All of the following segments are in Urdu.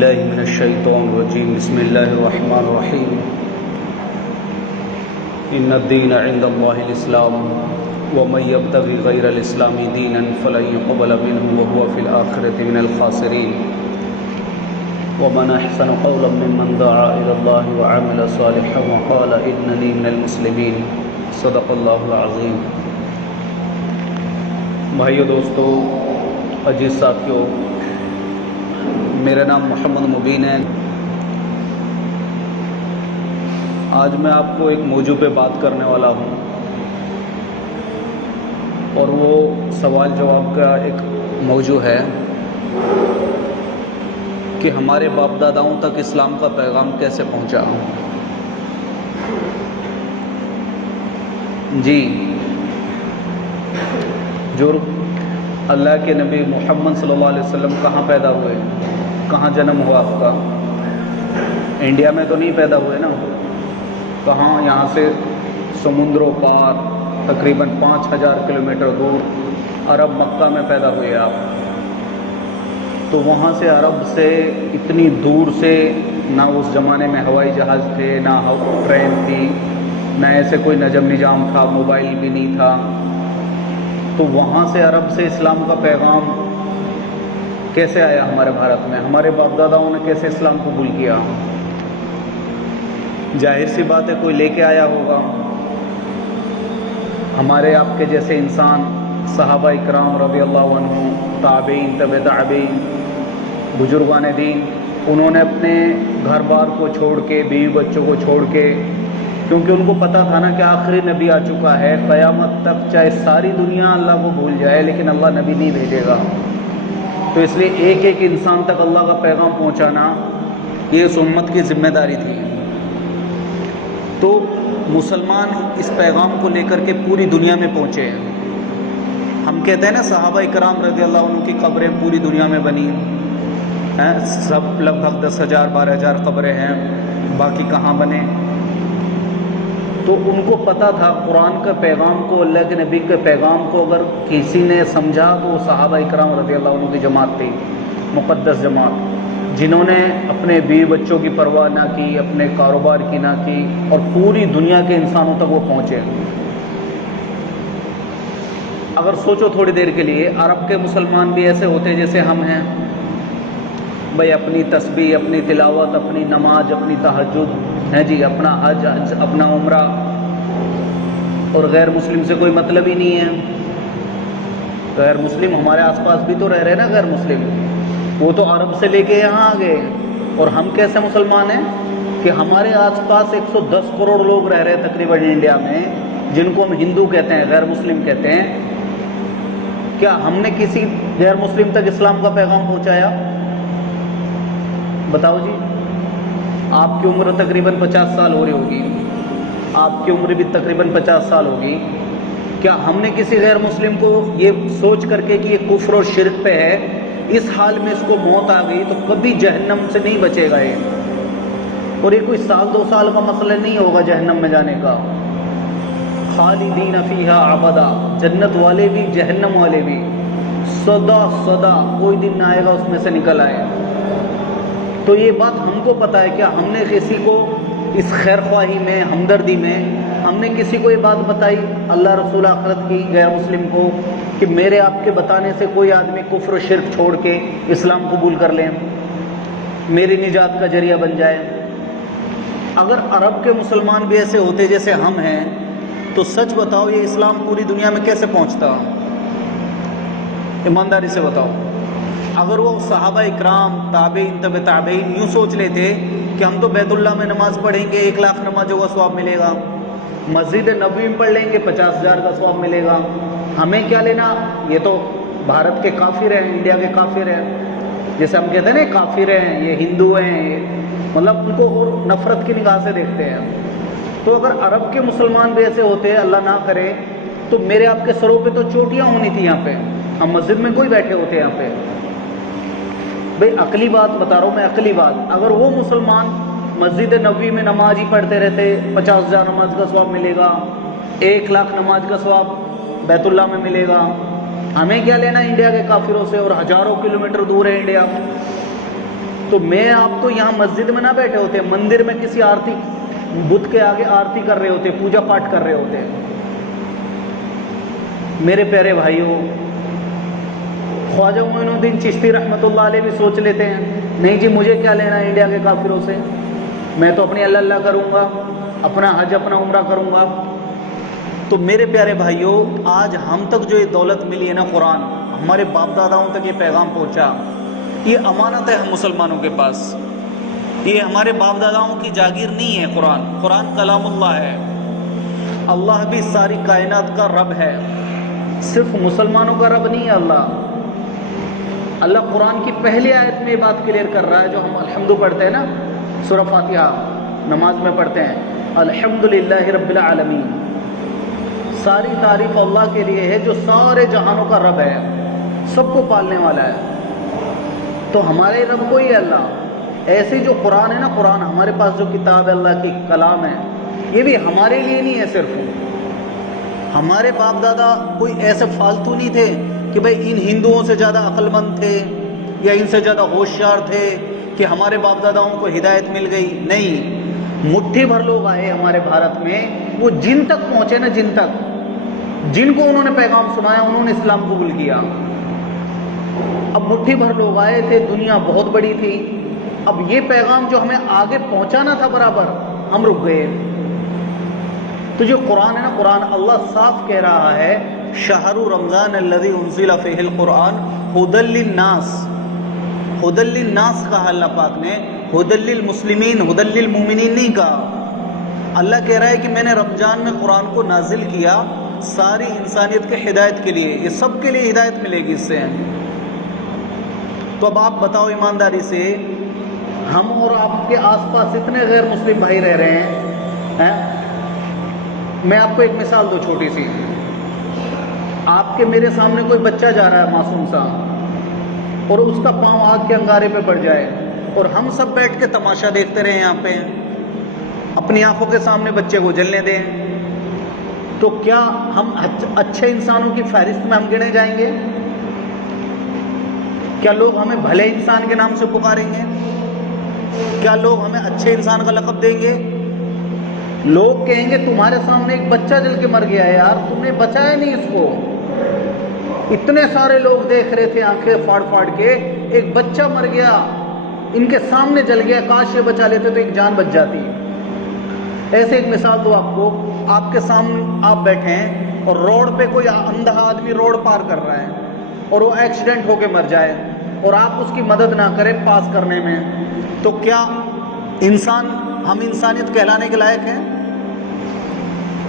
باللہ من الشیطان الرجیم بسم اللہ الرحمن الرحیم ان الدین عند اللہ الاسلام ومن یبتغی غیر الاسلام دینا فلن يقبل منه وهو فی الآخرة من الخاسرین ومن احسن قولا ممن دعا الی اللہ وعمل صالحا وقال اننی من المسلمین صدق اللہ العظیم۔ بھائیو دوستو، عزیز ساتھیو، میرا نام محمد مبین ہے۔ آج میں آپ کو ایک موضوع پہ بات کرنے والا ہوں، اور وہ سوال جواب کا ایک موضوع ہے کہ ہمارے باپ داداؤں تک اسلام کا پیغام کیسے پہنچا۔ جی، جو اللہ کے نبی محمد صلی اللہ علیہ وسلم کہاں پیدا ہوئے، کہاں جنم ہوا آپ کا؟ انڈیا میں تو نہیں پیدا ہوئے نا، کہاں؟ یہاں سے سمندروں پار تقریباً 5000 کلومیٹر دور عرب مکہ میں پیدا ہوئے آپ۔ تو وہاں سے عرب سے اتنی دور سے نہ اس زمانے میں ہوائی جہاز تھے، نہ ٹرین تھی، نہ ایسے کوئی نظم نظام تھا، موبائل بھی نہیں تھا۔ تو وہاں سے عرب سے اسلام کا پیغام کیسے آیا ہمارے بھارت میں؟ ہمارے باپ داداؤں نے کیسے اسلام قبول کیا؟ ظاہر سی بات ہے کوئی لے کے آیا ہوگا۔ ہمارے آپ کے جیسے انسان، صحابہ اکرام رضی اللہ عنہ، تابعین، تبع تابعین، بزرگان دین، انہوں نے اپنے گھر بار کو چھوڑ کے، بیوی بچوں کو چھوڑ کے، کیونکہ ان کو پتہ تھا نا کہ آخری نبی آ چکا ہے، قیامت تک چاہے ساری دنیا اللہ کو بھول جائے لیکن اللہ نبی نہیں بھیجے گا۔ تو اس لیے ایک ایک انسان تک اللہ کا پیغام پہنچانا یہ اس امت کی ذمہ داری تھی۔ تو مسلمان اس پیغام کو لے کر کے پوری دنیا میں پہنچے ہیں۔ ہم کہتے ہیں نا صحابہ اکرام رضی اللہ عنہ کی قبریں پوری دنیا میں بنی ہیں، سب لگ بھگ 10,000 12,000 قبریں ہیں، باقی کہاں بنے؟ تو ان کو پتہ تھا قرآن کا پیغام کو، اللہ کے نبی کے پیغام کو اگر کسی نے سمجھا تو وہ صحابہ اکرام رضی اللہ عنہ کی جماعت تھی، مقدس جماعت، جنہوں نے اپنے بیوی بچوں کی پرواہ نہ کی، اپنے کاروبار کی نہ کی، اور پوری دنیا کے انسانوں تک وہ پہنچے۔ اگر سوچو تھوڑی دیر کے لیے، عرب کے مسلمان بھی ایسے ہوتے جیسے ہم ہیں بھائی، اپنی تسبیح، اپنی تلاوت، اپنی نماز، اپنی تہجد ہے جی، اپنا حج، اپنا عمرہ، اور غیر مسلم سے کوئی مطلب ہی نہیں ہے۔ غیر مسلم ہمارے آس پاس بھی تو رہ رہے نا، غیر مسلم وہ تو عرب سے لے کے یہاں آ گئے، اور ہم کیسے مسلمان ہیں کہ ہمارے آس پاس 110 کروڑ لوگ رہ رہے ہیں تقریباً انڈیا میں، جن کو ہم ہندو کہتے ہیں، غیر مسلم کہتے ہیں۔ کیا ہم نے کسی غیر مسلم تک اسلام کا پیغام پہنچایا؟ بتاؤ جی۔ آپ کی عمر تقریباً 50 سال ہو رہی ہوگی، آپ کی عمر بھی تقریباً 50 سال ہوگی۔ کیا ہم نے کسی غیر مسلم کو یہ سوچ کر کے کہ یہ کفر اور شرک پہ ہے، اس حال میں اس کو موت آ گئی تو کبھی جہنم سے نہیں بچے گا یہ، اور یہ کوئی سال 2 سال کا مسئلہ نہیں ہوگا جہنم میں جانے کا۔ خالدین فیہا ابدا، جنت والے بھی جہنم والے بھی، سدا سدا، کوئی دن نہ آئے گا اس میں سے نکل آئے۔ تو یہ بات ہم کو پتہ ہے، کیا ہم نے کسی کو اس خیر خواہی میں، ہمدردی میں، ہم نے کسی کو یہ بات بتائی اللہ رسول آخرت کی غیر مسلم کو کہ میرے آپ کے بتانے سے کوئی آدمی کفر و شرک چھوڑ کے اسلام قبول کر لیں، میری نجات کا ذریعہ بن جائے؟ اگر عرب کے مسلمان بھی ایسے ہوتے جیسے ہم ہیں تو سچ بتاؤ یہ اسلام پوری دنیا میں کیسے پہنچتا؟ ایمانداری سے بتاؤ۔ اگر وہ صحابہ اکرام، تابعین، تبع تابعین یوں سوچ لیتے کہ ہم تو بیت اللہ میں نماز پڑھیں گے 1 لاکھ نمازوں کا ثواب ملے گا، مسجد نبوی میں پڑھ لیں گے 50,000 کا ثواب ملے گا، ہمیں کیا لینا؟ یہ تو بھارت کے کافر ہیں، انڈیا کے کافر ہیں، جیسے ہم کہتے ہیں نا کافر ہیں، یہ ہندو ہیں، مطلب ان کو اور نفرت کی نگاہ سے دیکھتے ہیں۔ تو اگر عرب کے مسلمان بھی ایسے ہوتے، اللہ نہ کرے، تو میرے آپ کے سروں پہ تو چوٹیاں ہونی تھی یہاں پہ، ہم مسجد میں کوئی بیٹھے ہوتے یہاں پہ۔ بھئی عقلی بات بتا رہا ہوں میں، عقلی بات، اگر وہ مسلمان مسجد نبوی میں نماز ہی پڑھتے رہتے، 50,000 نماز کا ثواب ملے گا، 1 لاکھ نماز کا ثواب بیت اللہ میں ملے گا، ہمیں کیا لینا انڈیا کے کافروں سے؟ اور ہزاروں کلومیٹر دور ہے انڈیا۔ تو میں آپ تو یہاں مسجد میں نہ بیٹھے ہوتے، مندر میں کسی آرتی بت کے آگے آرتی کر رہے ہوتے، پوجا پاٹ کر رہے ہوتے۔ میرے پیارے بھائیوں، خواجہ معین الدین چشتی رحمۃ اللہ علیہ بھی سوچ لیتے ہیں نہیں جی مجھے کیا لینا ہے انڈیا کے کافروں سے، میں تو اپنی اللہ کروں گا، اپنا حج اپنا عمرہ کروں گا۔ تو میرے پیارے بھائیوں، آج ہم تک جو یہ دولت ملی ہے نا، قرآن، ہمارے باپ داداؤں تک یہ پیغام پہنچا، یہ امانت ہے ہم مسلمانوں کے پاس، یہ ہمارے باپ داداؤں کی جاگیر نہیں ہے۔ قرآن کلام اللہ ہے، اللہ بھی ساری کائنات کا رب ہے، صرف مسلمانوں کا رب نہیں ہے اللہ قرآن کی پہلی آیت میں یہ بات کلیئر کر رہا ہے، جو ہم الحمد پڑھتے ہیں نا، سورہ فاتحہ نماز میں پڑھتے ہیں، الحمدللہ رب العالمین، ساری تعریف اللہ کے لیے ہے جو سارے جہانوں کا رب ہے، سب کو پالنے والا ہے۔ تو ہمارے رب کو ہی اللہ، ایسے جو قرآن ہے نا، قرآن ہمارے پاس جو کتاب ہے، اللہ کی کلام ہے، یہ بھی ہمارے لیے نہیں ہے صرف، ہمارے باپ دادا کوئی ایسے فالتو نہیں تھے کہ بھئی ان ہندوؤں سے زیادہ عقل مند تھے یا ان سے زیادہ ہوشیار تھے کہ ہمارے باپ داداؤں کو ہدایت مل گئی، نہیں، مٹھی بھر لوگ آئے ہمارے بھارت میں، وہ جن تک پہنچے نا، جن کو انہوں نے پیغام سنایا، انہوں نے اسلام قبول کیا۔ اب مٹھی بھر لوگ آئے تھے، دنیا بہت بڑی تھی، اب یہ پیغام جو ہمیں آگے پہنچانا تھا برابر، ہم رک گئے۔ تو جو قرآن ہے نا، قرآن اللہ صاف کہہ رہا ہے، شہر رمضان الذی انزل فیہ القرآن ھدی للناس، ھدی للناس کہا اللہ پاک نے، ھدی للمسلمین، ھدی للمؤمنین نہیں کہا۔ اللہ کہہ رہا ہے کہ میں نے رمضان میں قرآن کو نازل کیا ساری انسانیت کے ہدایت کے لیے، یہ سب کے لیے ہدایت ملے گی اس سے۔ تو اب آپ بتاؤ ایمانداری سے، ہم اور آپ کے آس پاس اتنے غیر مسلم بھائی رہ رہے ہیں، میں آپ کو ایک مثال دو چھوٹی سی، آپ کے میرے سامنے کوئی بچہ جا رہا ہے معصوم سا، اور اس کا پاؤں آگ کے انگارے پہ پڑ جائے، اور ہم سب بیٹھ کے تماشا دیکھتے رہے یہاں پہ، اپنی آنکھوں کے سامنے بچے کو جلنے دیں، تو کیا ہم اچھے انسانوں کی فہرست میں ہم گنے جائیں گے؟ کیا لوگ ہمیں بھلے انسان کے نام سے پکاریں گے؟ کیا لوگ ہمیں اچھے انسان کا لقب دیں گے؟ لوگ کہیں گے تمہارے سامنے ایک بچہ جل کے مر گیا ہے یار، تم نے بچایا نہیں اس کو، اتنے سارے لوگ دیکھ رہے تھے آنکھیں پھاڑ پھاڑ کے، ایک بچہ مر گیا ان کے سامنے جل گیا، کاش یہ بچا لیتے تو ایک جان بچ جاتی۔ ایسے ایک مثال دو آپ کو، آپ کے سامنے آپ بیٹھے ہیں اور روڈ پہ کوئی اندھا آدمی روڈ پار کر رہا ہے اور وہ ایکسیڈنٹ ہو کے مر جائے، اور آپ اس کی مدد نہ کریں پاس کرنے میں، تو کیا ہم انسانیت کہلانے کے لائق ہیں؟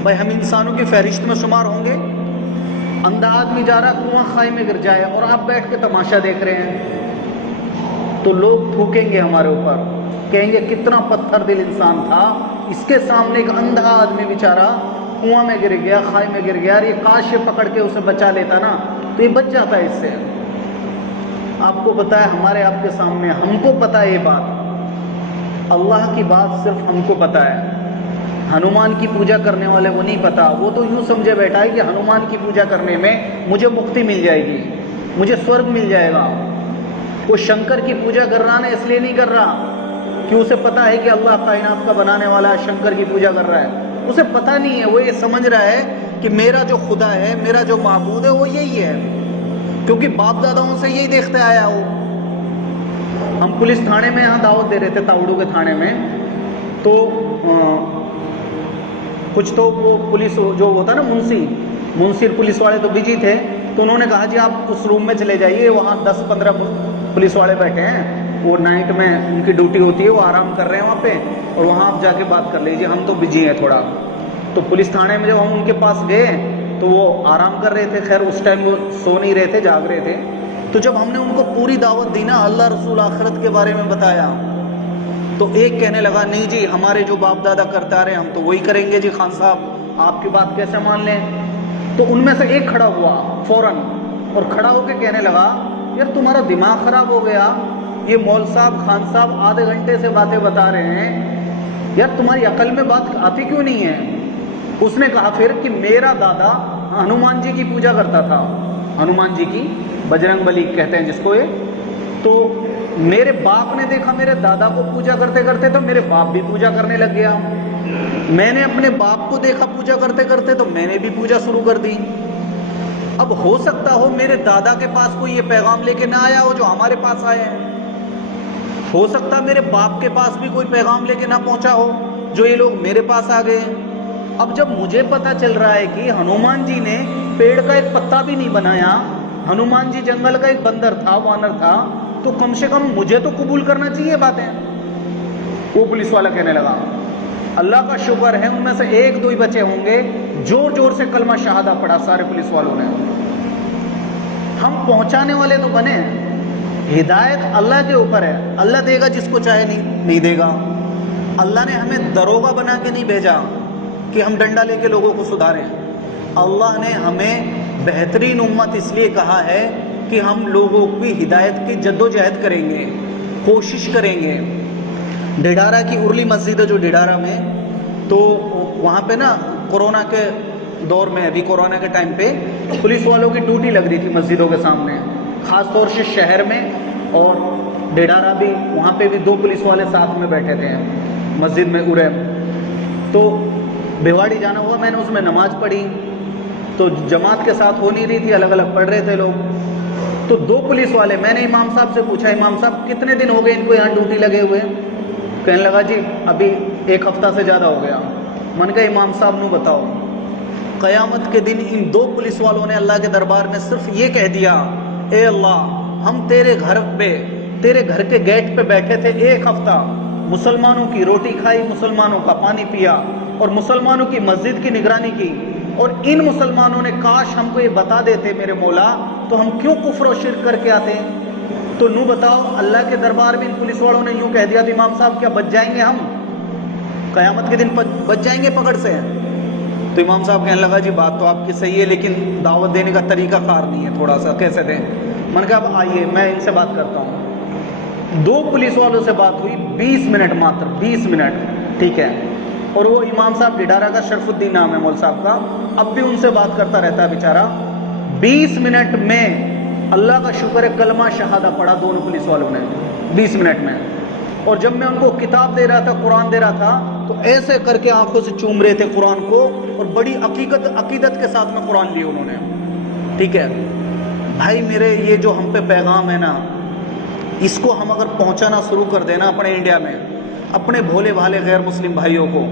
بھائی ہم انسانوں کی فہرست میں شمار ہوں گے؟ اندھا آدمی جا رہا کنواں خائی میں گر جائے اور آپ بیٹھ کے تماشا دیکھ رہے ہیں، تو لوگ تھوکیں گے ہمارے اوپر، کہیں گے کتنا پتھر دل انسان تھا، اس کے سامنے ایک اندھا آدمی بیچارہ کنواں میں گر گیا، خائی میں گر گیا، یہ کاش یہ پکڑ کے اسے بچا لیتا نا تو یہ بچ جاتا ہے اس سے۔ آپ کو پتہ ہے، ہمارے آپ کے سامنے ہم کو پتہ ہے یہ بات، اللہ کی بات صرف ہم کو پتہ ہے، ہنومان کی پوجا کرنے والے کو نہیں پتا، وہ تو یوں سمجھے بیٹھا ہے کہ ہنومان کی پوجا کرنے میں مجھے مکتی مل جائے گی، مجھے سورگ مل جائے گا۔ وہ شنکر کی پوجا کر رہا نا، اس لیے نہیں کر رہا کہ اسے پتا ہے کہ اللہ کائنات کا بنانے والا شنکر کی پوجا کر رہا ہے، اسے پتہ نہیں ہے، وہ یہ سمجھ رہا ہے کہ میرا جو خدا ہے، میرا جو معبود ہے وہ یہی ہے، کیونکہ باپ داداؤں سے یہی دیکھتے آیا ہو۔ ہم پولیس تھانے میں یہاں دعوت دے رہے تھے، تاوڑو کے تھانے میں، تو کچھ تو وہ پولیس جو ہوتا نا منصی پولیس والے تو بجی تھے، تو انہوں نے کہا جی آپ اس روم میں چلے جائیے، وہاں 10-15 پولیس والے بیٹھے ہیں، وہ نائٹ میں ان کی ڈیوٹی ہوتی ہے، وہ آرام کر رہے ہیں وہاں پہ، اور وہاں آپ جا کے بات کر لیجیے، ہم تو بجی ہیں تھوڑا۔ تو پولیس تھانے میں جب ہم ان کے پاس گئے تو وہ آرام کر رہے تھے، خیر اس ٹائم وہ سو نہیں رہے تھے، جاگ رہے تھے۔ تو جب ہم نے ان کو پوری دعوت دی نا، اللہ رسول آخرت کے بارے میں بتایا، تو ایک کہنے لگا نہیں جی ہمارے جو باپ دادا کرتے آ رہے ہیں ہم تو وہی کریں گے جی، خان صاحب آپ کی بات کیسے مان لیں؟ تو ان میں سے ایک کھڑا ہوا فوراً، اور کھڑا ہو کے کہنے لگا یار تمہارا دماغ خراب ہو گیا، یہ مول صاحب خان صاحب آدھے گھنٹے سے باتیں بتا رہے ہیں، یار تمہاری عقل میں بات آتی کیوں نہیں ہے؟ اس نے کہا پھر کہ میرا دادا ہنومان جی کی پوجا کرتا تھا، ہنومان جی کی، بجرنگ بلی کہتے ہیں جس کو یہ، تو میرے باپ نے دیکھا میرے دادا کو پوجا کرتے کرتے تو میرے باپ بھی پوجا کرنے لگ گیا، میں نے اپنے باپ کو دیکھا پوجا کرتے کرتے تو میں نے بھی پوجا شروع کر دی۔ اب ہو سکتا ہو میرے دادا کے پاس کوئی یہ پیغام لے کے نہ آیا ہو جو ہمارے پاس آئے ہیں، ہو سکتا میرے باپ کے پاس بھی کوئی پیغام لے کے نہ پہنچا ہو جو یہ لوگ میرے پاس آ گئے ہیں۔ اب جب مجھے پتا چل رہا ہے کہ ہنومان جی نے پیڑ کا ایک پتا بھی نہیں بنایا، ہنومان جی جنگل کا ایک بندر تھا، وانر تھا، تو کم سے کم مجھے تو قبول کرنا چاہیے باتیں۔ وہ پولیس والا کہنے لگا اللہ کا شکر ہے ان میں سے ایک دو ہی بچے ہوں گے، زور زور سے کلمہ شہادہ پڑھا سارے پولیس والوں نے۔ ہم پہنچانے والے تو بنے، ہدایت اللہ کے اوپر ہے، اللہ دے گا جس کو چاہے، نہیں دے گا۔ اللہ نے ہمیں دروغہ بنا کے نہیں بھیجا کہ ہم ڈنڈا لے کے لوگوں کو سدھاریں، اللہ نے ہمیں بہترین امت اس لیے کہا ہے کہ ہم لوگوں کی ہدایت کی جد و جہد کریں گے، کوشش کریں گے۔ ڈھڈارا کی ارلی مسجد ہے جو ڈھڈارا میں، تو وہاں پہ نا کورونا کے دور میں، ابھی کورونا کے ٹائم پہ پولیس والوں کی ڈیوٹی لگ رہی تھی مسجدوں کے سامنے، خاص طور سے شہر میں، اور ڈھڈارا بھی، وہاں پہ بھی 2 پولیس والے ساتھ میں بیٹھے تھے مسجد میں ارے۔ تو بھیواڑی جانا ہوا، میں نے اس میں نماز پڑھی، تو جماعت کے ساتھ ہو نہیں رہی تھی، الگ الگ پڑھ رہے تھے لوگ۔ تو 2 پولیس والے، میں نے امام صاحب سے پوچھا امام صاحب کتنے دن ہو گئے ان کو یہاں ڈیوٹی لگے ہوئے؟ کہنے لگا جی ابھی 1 ہفتہ سے زیادہ ہو گیا۔ من کہا امام صاحب نو بتاؤ، قیامت کے دن ان 2 پولیس والوں نے اللہ کے دربار میں صرف یہ کہہ دیا اے اللہ ہم تیرے گھر پہ، تیرے گھر کے گیٹ پہ بیٹھے تھے 1 ہفتہ، مسلمانوں کی روٹی کھائی، مسلمانوں کا پانی پیا، اور مسلمانوں کی مسجد کی نگرانی کی، اور ان مسلمانوں نے کاش ہم کو یہ بتا دیتے میرے مولا تو ہم کیوں کفر و شرک کر کے آتے۔ تو نو بتاؤ اللہ کے دربار میں ان پولیس والوں نے یوں کہہ دیا تو امام صاحب کیا بچ جائیں گے ہم؟ قیامت کے دن بچ جائیں گے پکڑ سے؟ تو امام صاحب کہنے لگا جی بات تو آپ کی صحیح ہے لیکن دعوت دینے کا طریقہ کار نہیں ہے، تھوڑا سا کیسے دیں؟ من کہا اب آئیے میں ان سے بات کرتا ہوں۔ 2 پولیس والوں سے بات ہوئی 20 منٹ، ماتر 20 منٹ، ٹھیک ہے۔ اور وہ امام صاحب ڈھڈارا کا شرف الدین نام ہے مول صاحب کا، اب بھی ان سے بات کرتا رہتا ہے بیچارہ۔ 20 منٹ میں اللہ کا شکر ہے کلمہ شہادہ پڑھا دونوں پولیس والوں نے 20 منٹ میں۔ اور جب میں ان کو کتاب دے رہا تھا، قرآن دے رہا تھا، تو ایسے کر کے آنکھوں سے چوم رہے تھے قرآن کو، اور بڑی عقیدت کے ساتھ میں قرآن لی انہوں نے، ٹھیک ہے۔ بھائی میرے یہ جو ہم پہ پیغام ہے نا، اس کو ہم اگر پہنچانا شروع کر دینا اپنے انڈیا میں اپنے بھولے بھالے غیر مسلم بھائیوں کو،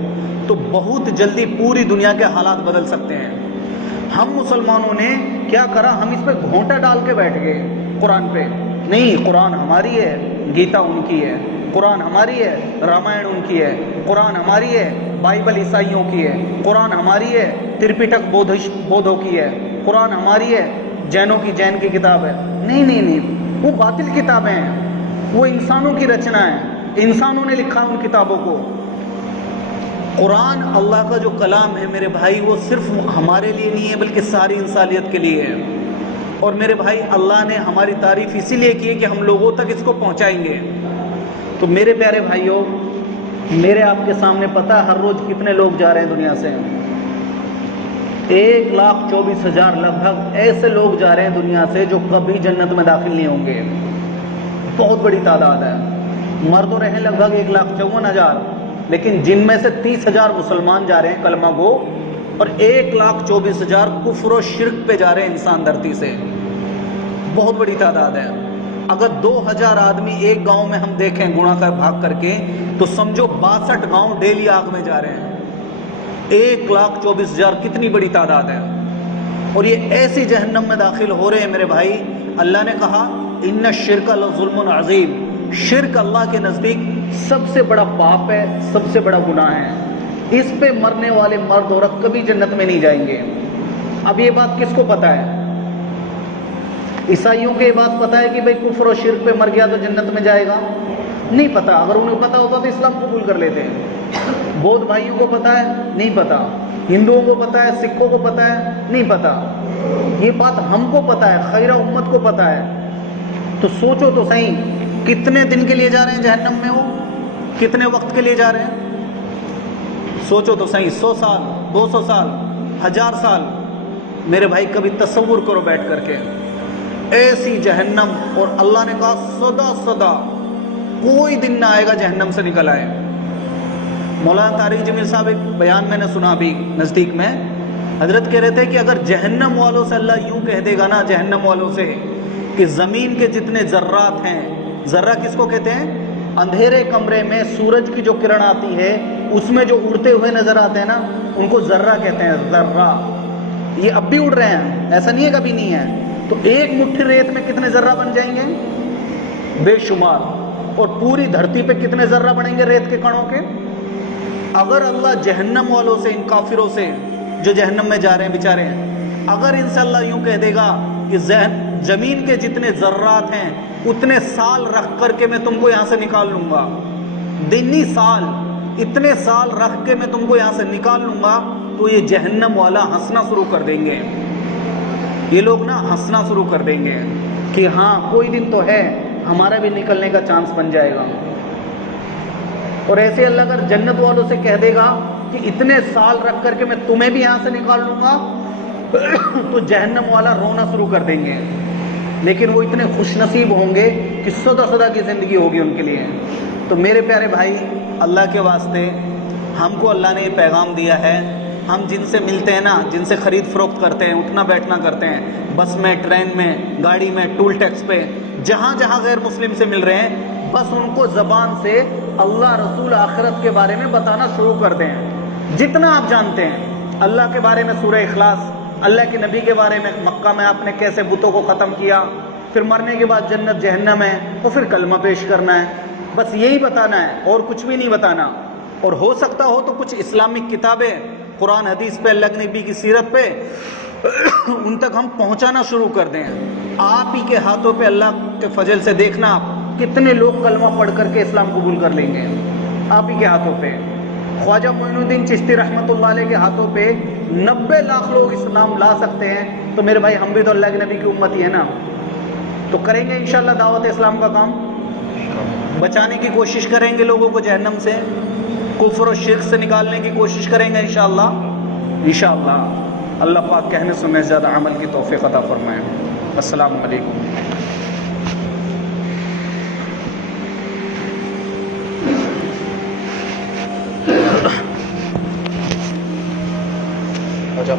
تو بہت جلدی پوری دنیا کے حالات بدل سکتے ہیں۔ ہم مسلمانوں نے کیا کرا، ہم اس پہ گھونٹا ڈال کے بیٹھ گئے قرآن پہ، نہیں قرآن ہماری ہے، گیتا ان کی ہے، قرآن ہماری ہے، رامائن ان کی ہے، قرآن ہماری ہے، بائبل عیسائیوں کی ہے، قرآن ہماری ہے، ترپٹک بودھوں کی ہے، قرآن ہماری ہے، جینوں کی جین کی کتاب ہے۔ نہیں نہیں نہیں، وہ باطل کتابیں ہیں، وہ انسانوں کی رچنا ہے، انسانوں نے لکھا ان کتابوں کو۔ قرآن اللہ کا جو کلام ہے میرے بھائی، وہ صرف ہمارے لیے نہیں ہے بلکہ ساری انسانیت کے لیے ہے۔ اور میرے بھائی اللہ نے ہماری تعریف اسی لیے کی ہے کہ ہم لوگوں تک اس کو پہنچائیں گے۔ تو میرے پیارے بھائیوں، میرے آپ کے سامنے پتہ ہے ہر روز کتنے لوگ جا رہے ہیں دنیا سے؟ 1,24,000 لگ بھگ ایسے لوگ جا رہے ہیں دنیا سے جو کبھی جنت میں داخل نہیں ہوں گے، بہت بڑی تعداد ہے۔ مرد رہے لگ بھگ 1,54,000، لیکن جن میں سے 30,000 مسلمان جا رہے ہیں کلمہ گو، اور 1,24,000 کفر و شرک پہ جا رہے ہیں انسان دھرتی سے، بہت بڑی تعداد ہے۔ اگر 2,000 آدمی ایک گاؤں میں ہم دیکھیں گنا کر بھاگ کر کے، تو سمجھو 62 گاؤں ڈیلی آگ میں جا رہے ہیں۔ 1,24,000 کتنی بڑی تعداد ہے، اور یہ ایسی جہنم میں داخل ہو رہے ہیں میرے بھائی۔ اللہ نے کہا ان الشرک لظلم عظیم، شرک اللہ کے نزدیک سب سے بڑا پاپ ہے، سب سے بڑا گناہ ہے، اس پہ مرنے والے مرد عورت کبھی جنت میں نہیں جائیں گے۔ اب یہ بات کس کو پتہ ہے؟ عیسائیوں کو یہ بات پتہ ہے کہ بھئی کفر و شرک پہ مر گیا تو جنت میں جائے گا؟ نہیں پتہ، اگر انہیں پتہ ہوتا تو اسلام قبول کر لیتے ہیں۔ بودھ بھائیوں کو پتہ ہے؟ نہیں پتہ۔ ہندوؤں کو پتہ ہے؟ سکھوں کو پتہ ہے؟ نہیں پتہ۔ یہ بات ہم کو پتہ ہے، خیرہ امت کو پتہ ہے۔ تو سوچو تو صحیح، کتنے دن کے لیے جا رہے ہیں جہنم میں وہ؟ کتنے وقت کے لیے جا رہے ہیں؟ سوچو تو صحیح، 100 سال، 200 سال، 1000 سال؟ میرے بھائی کبھی تصور کرو بیٹھ کر کے، ایسی جہنم، اور اللہ نے کہا سدا سدا کوئی دن نہ آئے گا جہنم سے نکل آئے۔ مولانا طارق جمیل صاحب ایک بیان میں نے سنا ابھی نزدیک میں، حضرت کہہ رہے تھے کہ اگر جہنم والوں سے اللہ یوں کہہ دے گا نا، جہنم والوں سے، کہ زمین کے جتنے ذرات ہیں، ذرہ کس کو کہتے ہیں؟ اندھیرے کمرے میں سورج کی جو کرن آتی ہے اس میں جو اڑتے ہوئے نظر آتے ہیں نا، ان کو ذرہ کہتے ہیں، ذرہ۔ یہ اب بھی اڑ رہے ہیں، ایسا نہیں ہے کبھی نہیں ہے۔ تو ایک مٹھی ریت میں کتنے ذرہ بن جائیں گے؟ بے شمار۔ اور پوری دھرتی پہ کتنے ذرہ بنیں گے ریت کے کڑوں کے؟ اگر اللہ جہنم والوں سے، ان کافروں سے جو جہنم میں جا رہے ہیں بیچارے ہیں، اگر ان سے اللہ یوں کہہ دے گا کہ زمین کے جتنے ذرات ہیں اتنے سال رکھ کر کے میں تم کو یہاں سے نکال لوں گا، دنی سال، اتنے سال رکھ کے میں تم کو یہاں سے نکال لوں گا، تو یہ جہنم والا ہنسنا شروع کر دیں گے۔ یہ لوگ نا ہنسنا شروع کر دیں گے کہ ہاں کوئی دن تو ہے ہمارا بھی نکلنے کا چانس بن جائے گا۔ اور ایسے اللہ اگر جنت والوں سے کہہ دے گا کہ اتنے سال رکھ کر کے میں تمہیں بھی یہاں سے نکال لوں گا، تو جہنم والا رونا شروع کر دیں گے۔ لیکن وہ اتنے خوش نصیب ہوں گے کہ سدا سدا کی زندگی ہوگی ان کے لیے۔ تو میرے پیارے بھائی، اللہ کے واسطے ہم کو اللہ نے یہ پیغام دیا ہے، ہم جن سے ملتے ہیں نا، جن سے خرید فروخت کرتے ہیں، اٹھنا بیٹھنا کرتے ہیں، بس میں، ٹرین میں، گاڑی میں، ٹول ٹیکس پہ، جہاں جہاں غیر مسلم سے مل رہے ہیں، بس ان کو زبان سے اللہ، رسول، آخرت کے بارے میں بتانا شروع کر دیں، جتنا آپ جانتے ہیں۔ اللہ کے بارے میں سورہ اخلاص، اللہ کے نبی کے بارے میں مکہ میں آپ نے کیسے بتوں کو ختم کیا، پھر مرنے کے بعد جنت جہنم ہے، اور پھر کلمہ پیش کرنا ہے، بس یہی بتانا ہے اور کچھ بھی نہیں بتانا۔ اور ہو سکتا ہو تو کچھ اسلامک کتابیں، قرآن حدیث پہ، اللہ کے نبی کی سیرت پہ، ان تک ہم پہنچانا شروع کر دیں۔ آپ ہی کے ہاتھوں پہ، اللہ کے فضل سے دیکھنا کتنے لوگ کلمہ پڑھ کر کے اسلام قبول کر لیں گے، آپ ہی کے ہاتھوں پہ۔ خواجہ معین الدین چشتی رحمۃ اللہ علیہ کے ہاتھوں پہ 90 لاکھ لوگ اسلام لا سکتے ہیں، تو میرے بھائی ہم بھی تو اللہ کے نبی کی امت ہی ہے نا، تو کریں گے انشاءاللہ دعوت اسلام کا کام، بچانے کی کوشش کریں گے لوگوں کو جہنم سے، کفر و شرک سے نکالنے کی کوشش کریں گے انشاءاللہ۔ انشاءاللہ اللہ پاک کہنے سننے سے زیادہ عمل کی توفیق عطا فرمائیں۔ السلام علیکم۔ اچھا